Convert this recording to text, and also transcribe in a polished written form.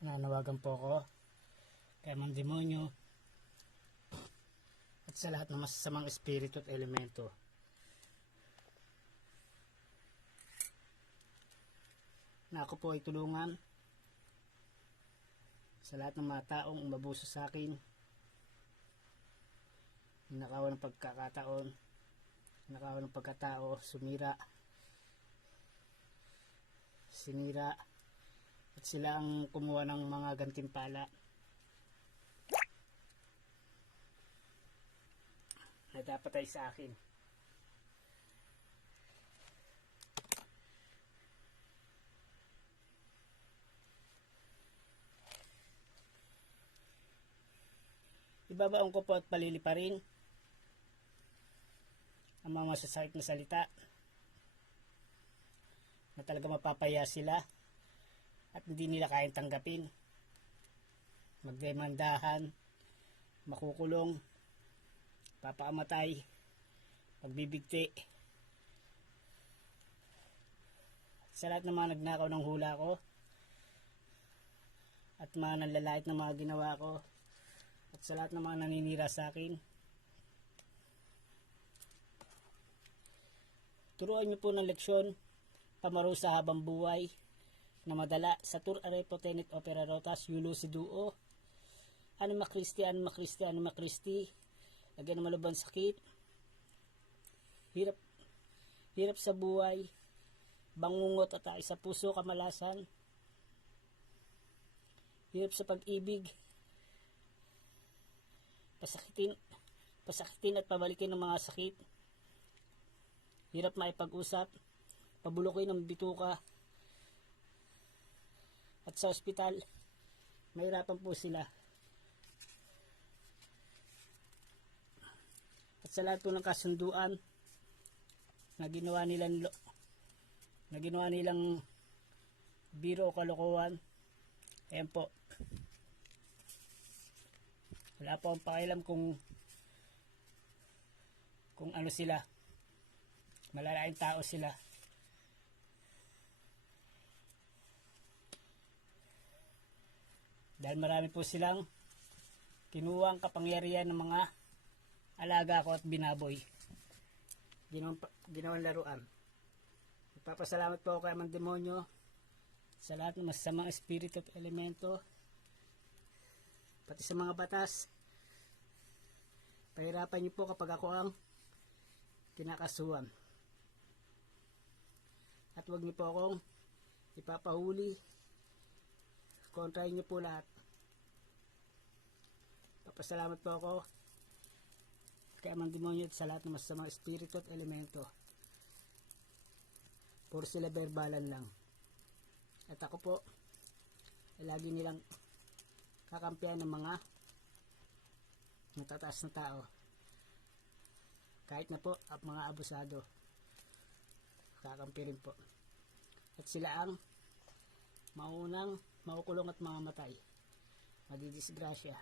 Nananawagan po ako kay mga demonyo at sa lahat ng masasamang espiritu at elemento na ako po ay tulungan sa lahat ng mga taong umabuso sa akin, ninakawan ng pagkakataon, ninakawan ng pagkatao, sumira, sinira, at sila ang kumuha ng mga gantimpala na dapat ay sa akin. Ibabaon ko po at paliliparin ang mga masasakit na salita na talaga mapapaya sila at hindi nila kayang tanggapin. Magdemandahan, makukulong, papakamatay, pagbibigti. Sa lahat ng mga nagnakaw ng hula ko at mga nanlalait ng mga ginawa ko at sa lahat ng mga naninira sa akin, turuan niyo po ng leksyon pamarusa habang buhay na madala sa Tur Arepo Tenet Opera Rotas Yulo si Duo Anima Christi Anima Christi Anima Christi. Lagyan ng malubang sakit, hirap sa buhay, bangungot at sa puso, kamalasan, hirap sa pag-ibig, pasakitin at pabalikin ng mga sakit, hirap maipag-usap, pabulukin ng bituka, at sa ospital, mahirapan po sila. At sa lahat po ng kasunduan na ginawa nilang biro o kalokohan, ayan po. Wala po akong pakialam kung ano sila. Malalaking tao sila. Dahil marami po silang kinuha ang kapangyarihan ng mga alaga ko at binaboy. Ginawang laruan. Nagpapasalamat po ako kay mga demonyo sa lahat ng masasamang espiritu at elemento, pati sa mga batas. Pahirapan niyo po kapag ako ang kinakasuhan. At huwag niyo po akong ipapahuli. Kontrahin niyo po lahat. Papasalamat po ako kaya mga demonyo at sa lahat ng masasamang espiritu at elemento. Puro sila verbalan lang. At ako po ay lagi nilang kakampihan ng mga matataas na tao. Kahit na po at mga abusado, kakampi rin po. At sila ang maunang makukulong at mamamatay, madidisgrasya.